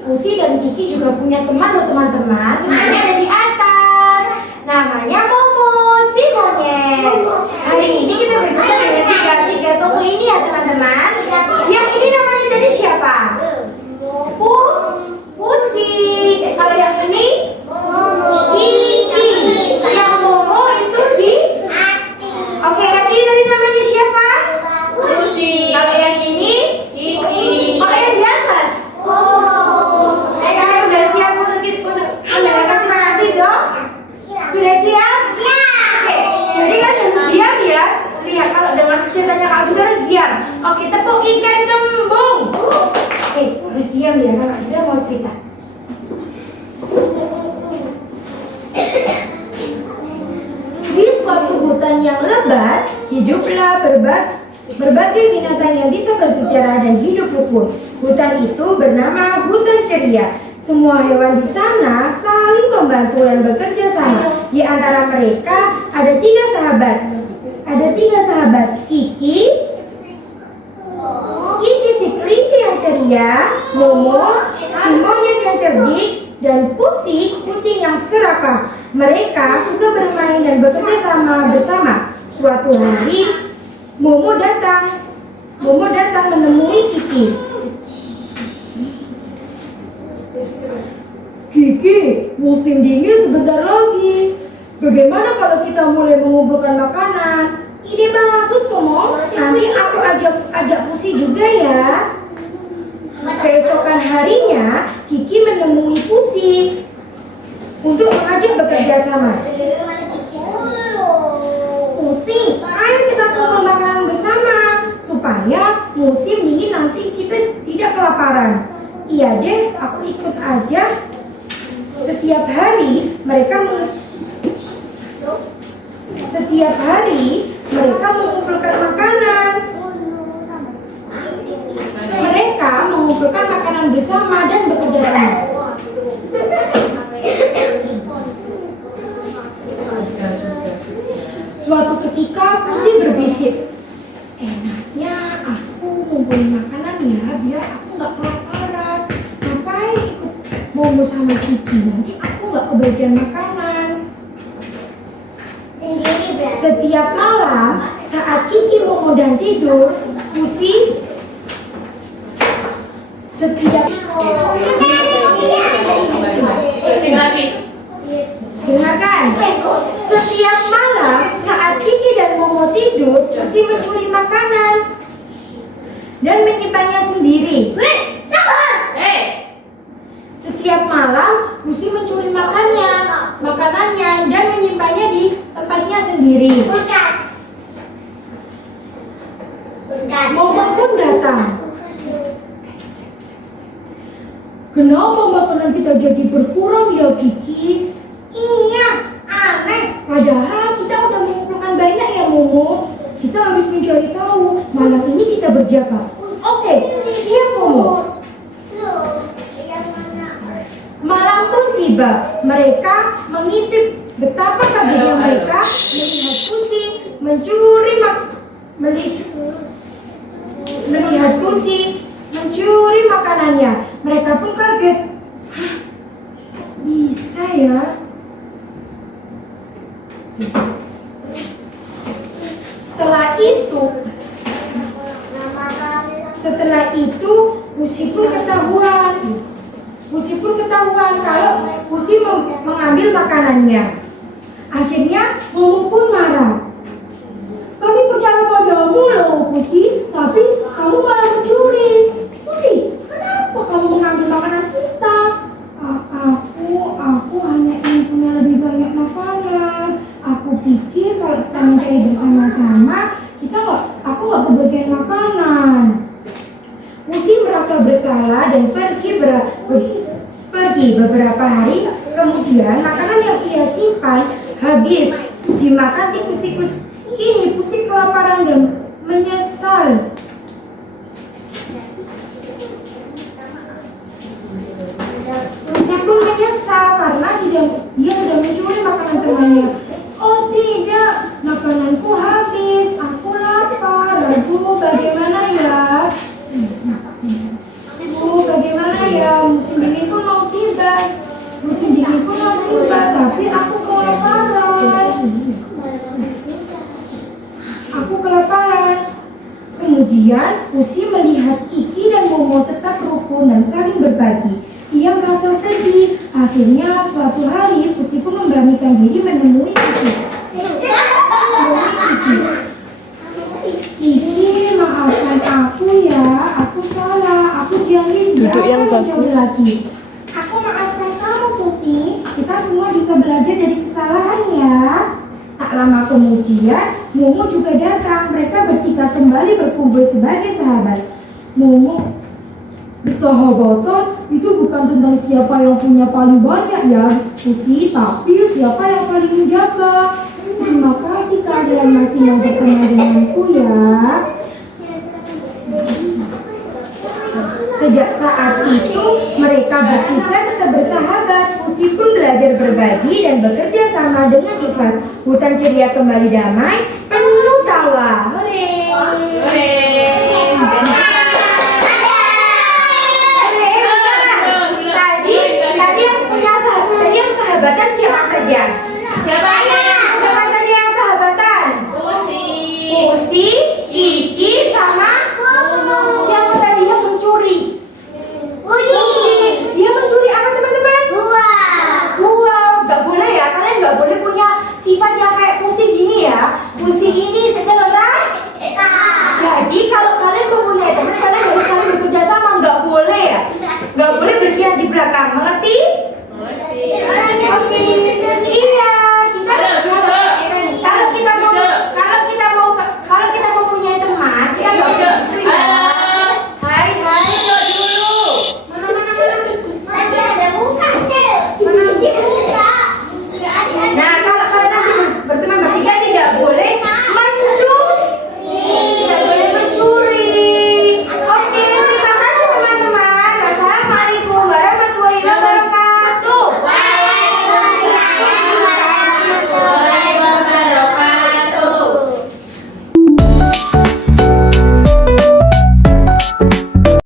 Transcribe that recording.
Pusi dan Kiki juga punya teman loh teman-teman. Temannya ada di atas. Namanya Momo, si monyet. Hari ini kita berjumpa dengan tiga tokoh ini ya teman-teman. Yang ini namanya tadi siapa? Pusi. Kalau yang ini Kiki. Yang Momo itu di Oke, yang ini tadi namanya siapa? Pusi. Kalau yang ini Kiki. Kalau yang di atas kalian udah siap untuk mendengarkan kita nanti dong? Sudah siap? Oke, jadi kan harus diam ya. Lihat kalau dengan ceritanya Kak Vita harus diam. Oke, tepung ikan kembung. Oke, harus diam ya kalau kita mau cerita. Di suatu hutan yang lebat, hiduplah berbagai binatang yang bisa berbicara dan hidup rukun. Hutan itu bernama hutan ceria. Semua hewan di sana saling membantu dan bekerja sama. Di antara mereka ada tiga sahabat. Kiki si kelinci yang ceria, Momo si monyet yang cerdik, dan Pusi kucing yang serakah. Mereka suka bermain dan bekerja sama bersama. Suatu hari Momo datang menemui Kiki. Kiki, musim dingin sebentar lagi. Bagaimana kalau kita mulai mengumpulkan makanan? Ide bagus, Momo. Nanti aku ajak Pusi juga ya. Keesokan harinya, Kiki menemui Pusi untuk mengajak bekerja sama. Pusi, ayo kita kumpul makanan bersama supaya musim dingin nanti kita tidak kelaparan. Iya deh, aku ikut aja. Setiap hari mereka mengumpulkan makanan. Mereka mengumpulkan makanan bersama dan bekerja sama. Suatu ketika Pusi berbisik, enaknya aku ngumpulin makanan ya biar aku nggak kelaparan. Ngapain ikut Momo sama Kiki? Nanti aku nggak kebagian makanan. Setiap malam saat Kiki mau dan tidur, Pusi dengarkan. Setiap malam saat Kiki dan Momo tidur, Pusi mencuri makanan dan menyimpannya sendiri. Setiap malam Pusi mencuri makanannya dan menyimpannya di tempatnya sendiri. Momo pun datang. Kenapa makanan kita jadi berkurang ya Kiki? Iya, aneh. Padahal kita udah mengumpulkan banyak ya Momo. Kita harus mencari tahu. Malam ini kita berjaga. Oke, siap Momo. Malam pun tiba. Mereka mengintip betapa kagetnya mereka melihat Pusi mencuri makanannya. Mereka pun kaget. Hah, bisa ya? Setelah itu Pusi pun ketahuan kalau Pusi mengambil makanannya. Akhirnya Momo pun marah. Kami percaya padamu loh Pusi, tapi kamu malah mencuri. Pusi, kenapa kamu mengambil makanan kita? Aku hanya ingin punya lebih banyak makanan. Aku pikir kalau kita mencari bersama-sama, aku nggak kebagian makanan. Pusi merasa bersalah dan pergi beberapa hari. Kemudian makanan yang ia simpan habis dimakan tikus-tikus. Kini Pusi kelaparan dan menyesal. Pusi pun menyesal karena dia sudah mencuri makanan temannya. Oh tidak, makananku habis. Aku lapar. Aduh, bagaimana ya? Bagaimana ya musim ini kemudian Pusi melihat Kiki dan Momo tetap rukun dan saling berbagi. Ia merasa sedih. Akhirnya suatu hari Pusi pun memberanikan diri menemui Kiki. Kiki, maafkan aku ya, aku salah, aku janji Duduk yang bagus. lagi. Aku maafkan kamu Pusi, kita semua bisa belajar dari kesalahan ya. Tak lama kemudian, Momo juga datang. Mereka bertiga kembali berkumpul sebagai sahabat. Momo, persahabatan itu bukan tentang siapa yang punya paling banyak ya, Pusi, tapi siapa yang saling menjaga. Terima kasih kalian masih mau berteman denganku ya. Sejak saat itu, mereka bertiga tetap bersahabat. Pusi pun belajar berbagi dan bekerja sama dengan ikhlas. Hutan ceria kembali damai.